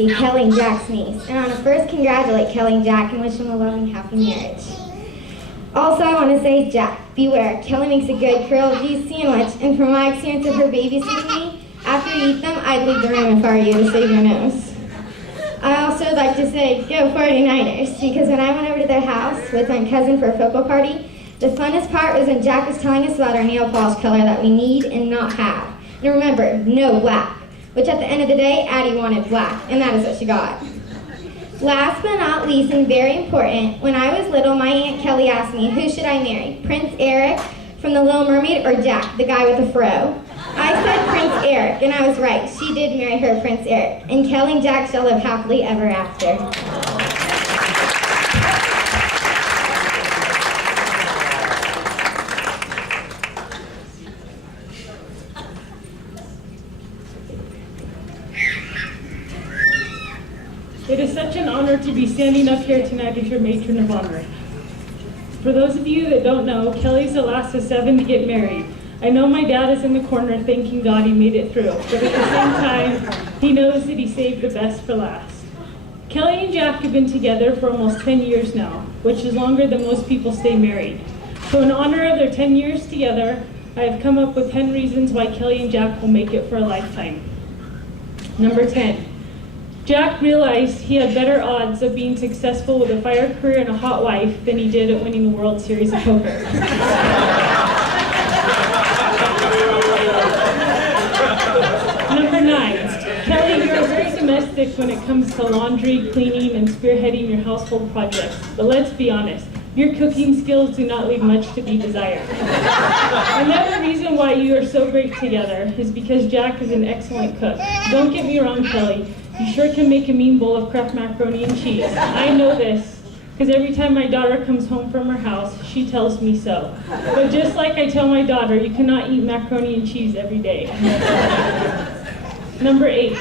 Lacey, Kelly and Jack's niece, and I want to first congratulate Kelly and Jack and wish them a loving, happy marriage. Also, I want to say, Jack, beware. Kelly makes a good grilled cheese sandwich, and from my experience of her babysitting me, after you eat them, I'd leave the room if I were you to save your nose. I also like to say, go 49ers, because when I went over to their house with my cousin for a football party, the funnest part was when Jack was telling us about our nail polish color that we need and not have. And remember, no black, which at the end of the day, Addie wanted black, and that is what she got. Last but not least, and very important, when I was little, my Aunt Kelly asked me, who should I marry, Prince Eric from The Little Mermaid or Jack, the guy with the fro? I said Prince Eric, and I was right. She did marry her Prince Eric, and Kelly and Jack shall live happily ever after. It is such an honor to be standing up here tonight as your matron of honor. For those of you that don't know, Kelly's the last of 7 to get married. I know my dad is in the corner thanking God he made it through, but at the same time, he knows that he saved the best for last. Kelly and Jack have been together for almost 10 years now, which is longer than most people stay married. So in honor of their 10 years together, I have come up with 10 reasons why Kelly and Jack will make it for a lifetime. Number 10. Jack realized he had better odds of being successful with a fire career and a hot wife than he did at winning the World Series of Poker. Number 9, Kelly, you're very domestic when it comes to laundry, cleaning, and spearheading your household projects. But let's be honest, your cooking skills do not leave much to be desired. Another reason why you are so great together is because Jack is an excellent cook. Don't get me wrong, Kelly. You sure can make a mean bowl of Kraft macaroni and cheese. I know this, because every time my daughter comes home from her house, she tells me so. But just like I tell my daughter, you cannot eat macaroni and cheese every day. Number 8,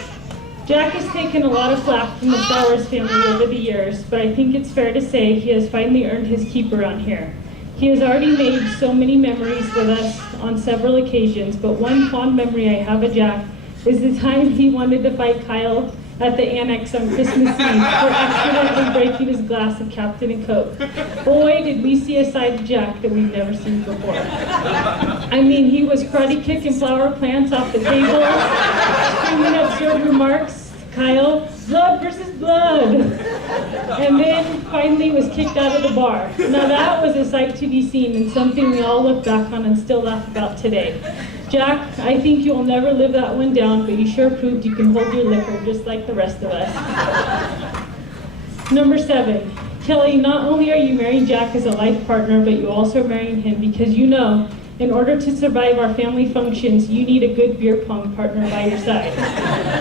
Jack has taken a lot of flack from the Stowers family over the years, but I think it's fair to say he has finally earned his keep around here. He has already made so many memories with us on several occasions, but one fond memory I have of Jack is the time he wanted to fight Kyle at the Annex on Christmas Eve for accidentally breaking his glass of Captain and Coke. Boy, did we see a side of Jack that we've never seen before. I mean, he was karate kicking flower plants off the table, screaming absurd remarks, Kyle, blood versus blood. And then finally was kicked out of the bar. Now that was a sight to be seen and something we all look back on and still laugh about today. Jack, I think you'll never live that one down, but you sure proved you can hold your liquor just like the rest of us. Number 7, Kelly, not only are you marrying Jack as a life partner, but you also are marrying him because you know, in order to survive our family functions, you need a good beer pong partner by your side.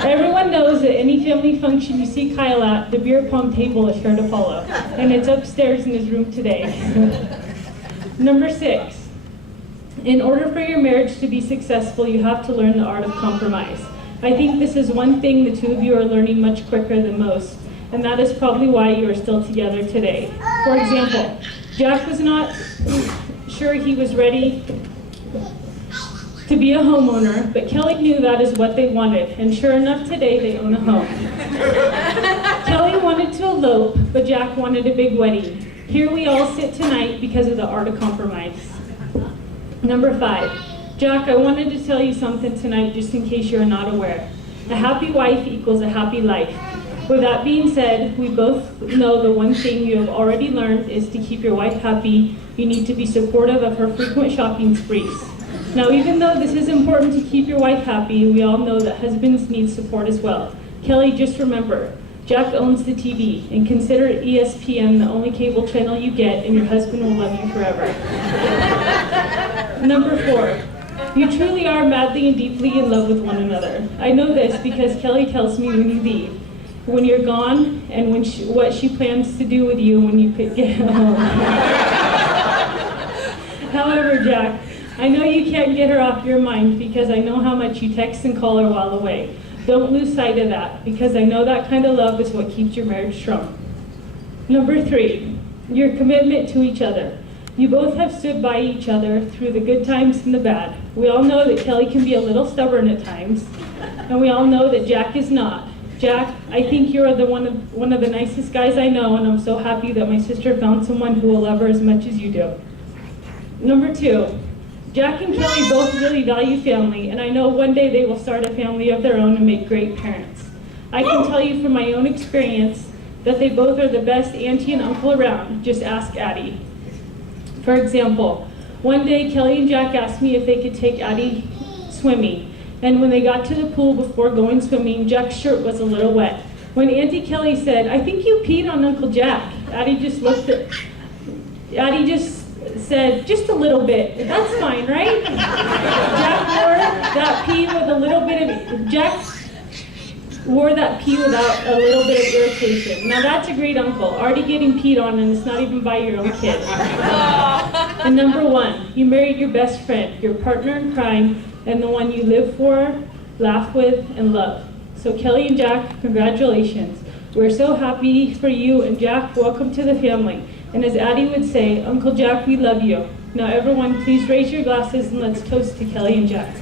Everyone knows that any family function you see Kyle at, the beer pong table is sure to follow, and it's upstairs in his room today. Number 6, in order for your marriage to be successful, you have to learn the art of compromise. I think this is one thing the two of you are learning much quicker than most, and that is probably why you are still together today. For example, Jack was not sure he was ready to be a homeowner, but Kelly knew that is what they wanted, and sure enough, today they own a home. Kelly wanted to elope, but Jack wanted a big wedding. Here we all sit tonight because of the art of compromise. Number 5, Jack, I wanted to tell you something tonight just in case you're not aware. A happy wife equals a happy life. With that being said, we both know the one thing you have already learned is to keep your wife happy, you need to be supportive of her frequent shopping sprees. Now, even though this is important to keep your wife happy, we all know that husbands need support as well. Kelly, just remember, Jack owns the TV, and consider ESPN the only cable channel you get, and your husband will love you forever. Number 4, you truly are madly and deeply in love with one another. I know this because Kelly tells me when you leave, when you're gone, and what she plans to do with you when you could get home. However, Jack, I know you can't get her off your mind because I know how much you text and call her while away. Don't lose sight of that, because I know that kind of love is what keeps your marriage strong. Number 3, your commitment to each other. You both have stood by each other through the good times and the bad. We all know that Kelly can be a little stubborn at times, and we all know that Jack is not. Jack, I think you're one of the nicest guys I know, and I'm so happy that my sister found someone who will love her as much as you do. Number 2, Jack and Kelly both really value family, and I know one day they will start a family of their own and make great parents. I can tell you from my own experience that they both are the best auntie and uncle around. Just ask Addie. For example, one day Kelly and Jack asked me if they could take Addie swimming, and when they got to the pool before going swimming, Jack's shirt was a little wet. When Auntie Kelly said, "I think you peed on Uncle Jack," Addie just said, "Just a little bit. That's fine, right?" Jack wore that pee without a little bit of irritation. Now that's a great uncle, already getting peed on, and it's not even by your own kid. And number 1, you married your best friend, your partner in crime, and the one you live for, laugh with, and love. So Kelly and Jack, congratulations. We're so happy for you, and Jack, welcome to the family. And as Addie would say, Uncle Jack, we love you. Now everyone, please raise your glasses and let's toast to Kelly and Jack.